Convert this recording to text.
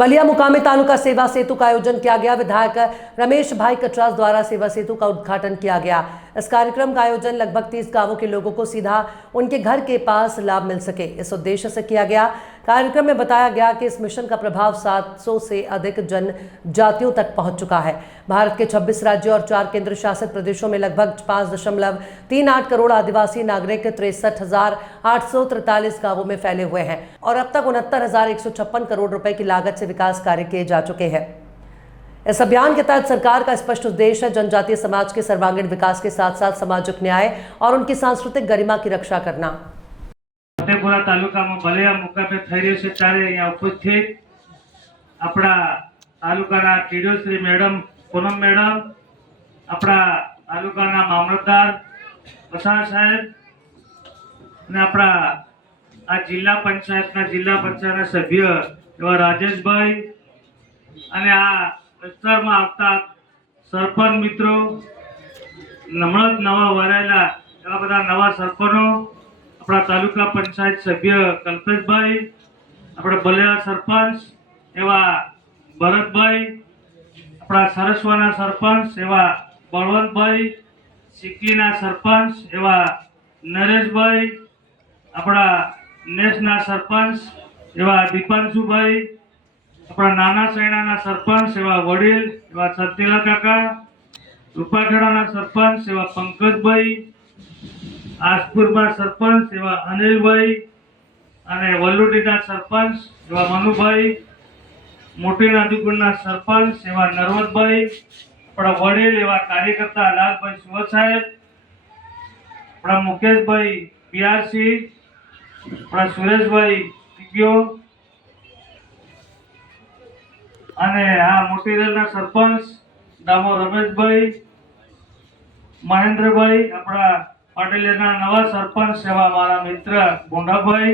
बलिया मुकामी तालुका सेवा सेतु का आयोजन किया गया। विधायक रमेश भाई कटराज द्वारा सेवा सेतु का उद्घाटन किया गया। इस कार्यक्रम का आयोजन लगभग 30 गाँवों के लोगों को सीधा उनके घर के पास लाभ मिल सके, इस उद्देश्य से किया गया। कार्यक्रम में बताया गया कि इस मिशन का प्रभाव 700 से अधिक जन जातियों तक पहुँच चुका है। भारत के 26 राज्यों और चार केंद्र शासित प्रदेशों में लगभग पाँच दशमलव तीन आठ करोड़ आदिवासी नागरिक तिरसठ हज़ार आठ सौ में फैले हुए हैं और अब तक उनहत्तर हज़ार एक सौ छप्पन करोड़ रुपए की लागत से विकास कार्य किए जा चुके हैं। इस अभियान के तहत सरकार का स्पष्ट उद्देश्य है जनजातीय समाज के सर्वांगीण विकास के साथ साथ सामाजिक न्याय और उनकी सांस्कृतिक गरिमा की रक्षा करना। ફતેપુરા તાલુકામાં આ મુકામે થઈ રહ્યું છે, ત્યારે અહીંયા ઉપસ્થિત આપણા તાલુકાના ટીડીઓ મેડમ, પૂનમ મેડમ, આપણા તાલુકાના મામલતદાર પ્રસાદ સાહેબ અને આપણા આ જિલ્લા પંચાયતના જિલ્લા પંચાયતના સભ્ય એવા રાજેશભાઈ અને આ વિસ્તારમાં આવતા સરપંચ મિત્રો, હમણાં નવા વરાયેલા એવા બધા નવા સરપંચો આપણા તાલુકા પંચાયત સભ્ય કલ્પેશભાઈ, આપણા બલિયા સરપંચ એવા ભરતભાઈ, આપણા સરસવાના સરપંચ એવા બળવંતભાઈ સિકલીના સરપંચ એવા નરેશભાઈ, આપણા નેશના સરપંચ એવા દીપાંશુભાઈ, આપણા નાના સૈણાના સરપંચ એવા વડીલ એવા સતીલા કાકા, રૂપાખેડાના સરપંચ એવા પંકજભાઈ આસપુરમાં સરપંચ એવા અનિલભાઈ અને વલ્લુડીના સરપંચ એવા મનુભાઈ મોટી નાદુકુળના સરપંચ એવા નરવતભાઈ આપણા વડીલ એવા કાર્યકર્તા લાલભાઈ સુવર સાહેબ, આપણા મુકેશભાઈ પીઆરસી, આપણા સુરેશભાઈ ટીકીઓ અને આ મોટી રેલના સરપંચ દામો રમેશભાઈ, મહેન્દ્રભાઈ, આપણા પાટીલના નવા સરપંચ એવા મારા મિત્ર ગુંડાભાઈ.